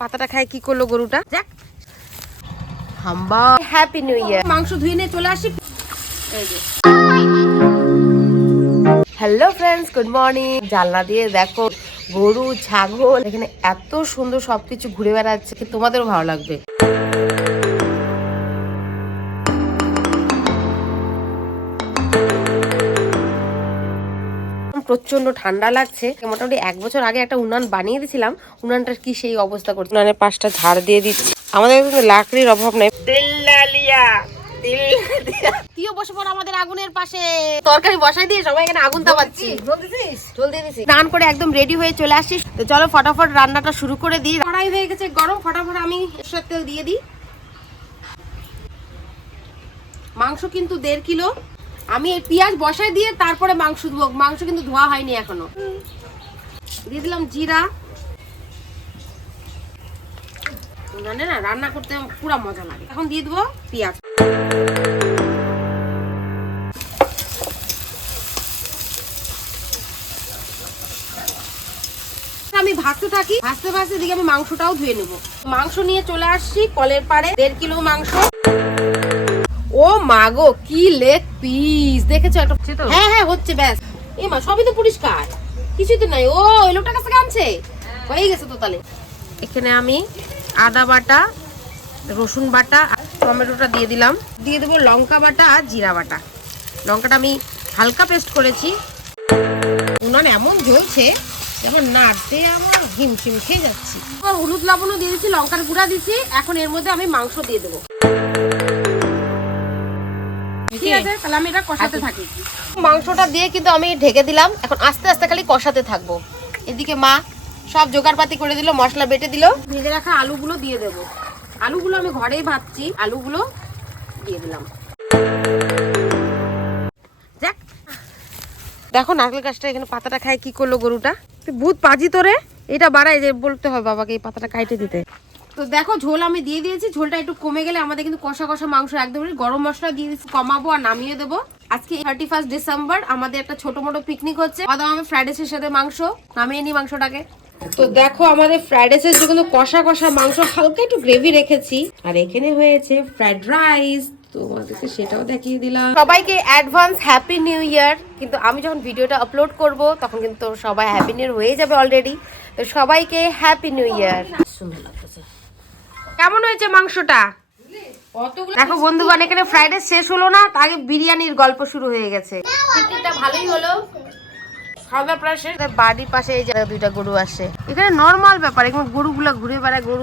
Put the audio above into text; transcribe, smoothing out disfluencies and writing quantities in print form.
পাতাটা খায় কি করলো গরুটা। যাক হাম্বা, হ্যাপি নিউ ইয়ার। মাংস ধুয়ে নিয়ে চলে আসি। Hello friends, good morning. জানলা দিয়ে দেখো গরু ছাগল এখানে এত সুন্দর সবকিছু ঘুরে বেড়াচ্ছে, তোমাদেরও ভালো লাগবে। প্রচন্ড ঠান্ডা লাগছে। মোটামুটি 1 বছর আগে একটা উনান বানিয়ে দিয়েছিলাম, উনানটার কি সেই অবস্থা করছে। উনানের পাশটা ঝাড় দিয়ে দিচ্ছি। আমাদের কিন্তু লাকড়ির অভাব নেই। তুইও বসে পড় আমাদের আগুনের পাশে। তরকারি বসাই দিয়ে সবাই এখানে আগুন তাপাচ্ছি। স্নান করে একদম রেডি হয়ে চলে আসিস। তো চলো ফটাফট রান্নাটা শুরু করে দিই। কড়াই হয়ে গেছে গরম, ফটাফট আমি সরষের তেল দিয়ে দিই। মাংস কিন্তু 1.5 কিলো। আমি এই পেঁয়াজ বসাই দিয়ে তারপরে মাংস ধোবো। মাংস কিন্তু ধোয়া হয়নি এখনো। দিয়ে দিলাম জিরা। জানে না রান্না করতে পুরো মজা লাগে। এখন দিয়ে দেবো পেঁয়াজ। আমি ভাজতে থাকি, ভাজতে ভাজতে দিকে আমি মাংসটাও ধুয়ে নেবো। মাংস নিয়ে চলে আসছি কলের পাড়ে। 1.5 কিলো মাংস। ও মা গো, কি লেগ পিস দেখেছো? একটা হ্যাঁ হ্যাঁ হচ্ছে, ব্যাস। এ মা, সবই তো পরিষ্কার, কিছুই তো নাই। ও ওই লোকটার কাছে আনছে, হয়ে গেছে তো। তাহলে এখানে আমি আদা বাটা, রসুন বাটা, টমেটোটা দিয়ে দিলাম। দিয়ে দেবো লঙ্কা বাটা আর জিরা বাটা। লঙ্কাটা আমি হালকা পেস্ট করেছি। উনান এমন জ্বলছে যেমন নাড়তে আমার হিমশিম খেয়ে যাচ্ছি। হলুদ লবণও দিয়ে দিচ্ছি, লঙ্কার গুঁড়া দিচ্ছি। এখন এর মধ্যে আমি মাংস দিয়ে দেবো। ঠিক আছে, তাহলে আমি এটা কষাতে থাকি। মাংসটা দিয়ে কিন্তু আমি ঢেকে দিলাম। এখন আস্তে আস্তে খালি কষাতে থাকবো। এদিকে মা সব জোগাড়পাতি করে দিল, মশলা বেটে দিল। ভেজে রাখা আলুগুলো দিয়ে দেবো। আলুগুলো আমি ঘরেই ভাজছি। আলুগুলো দিয়ে দিলাম। যাক, দেখো নারকেল গাছটা এখানে পাতাটা খায় কি করলো গরুটা। ভূত পাজি তোরে, এটা বাড়াই যে বলতে হয় বাবাকে এই পাতাটা কাইটে দিতে। তো দেখো ঝোল আমি দিয়ে দিয়েছি। ঝোলটা একটু কমে গেলে আমাদের কিন্তু কষা কষা মাংস একদম। গরম মশলা দিয়ে দিচ্ছি, কমাবো আর নামিয়ে দেবো। আজকে 31 ডিসেম্বর আমাদের একটা ছোট মোটো পিকনিক হচ্ছে। আমি ফ্রাইড রাইসের সাথে মাংস নামিয়ে নিই মাংসটাকে। তো দেখো আমাদের ফ্রাইড রাইসের জন্য কষা কষা মাংস, হালকা একটু গ্রেভি রেখেছি। আর এখানে হয়েছে ফ্রাইড রাইস, তোমাদেরকে সেটাও দেখিয়ে দিলাম। সবাইকে অ্যাডভান্স হ্যাপি নিউ ইয়ার। কিন্তু আমি যখন ভিডিওটা আপলোড করব তখন কিন্তু সবাই হ্যাপি নিউ ইয়ার হয়ে যাবে অলরেডি। তো সবাইকে হ্যাপি নিউ ইয়ার। সুন্দর লাগতেছে। কেমন হয়েছে মাংসটা? দেখো বন্ধুগণ, এখানে ফ্রাইড রাইস শেষ হলো না, আগে বিরিয়ানির গল্প শুরু হয়ে গেছে। পিকনিকটা ভালোই হলো, খাওয়া প্রায় শেষ। বাড়ির পাশে এই যে 2টা গরু আসে। এখানে নর্মাল ব্যাপার, এখানে গরুগুলো ঘুরে বেড়ায়। গরু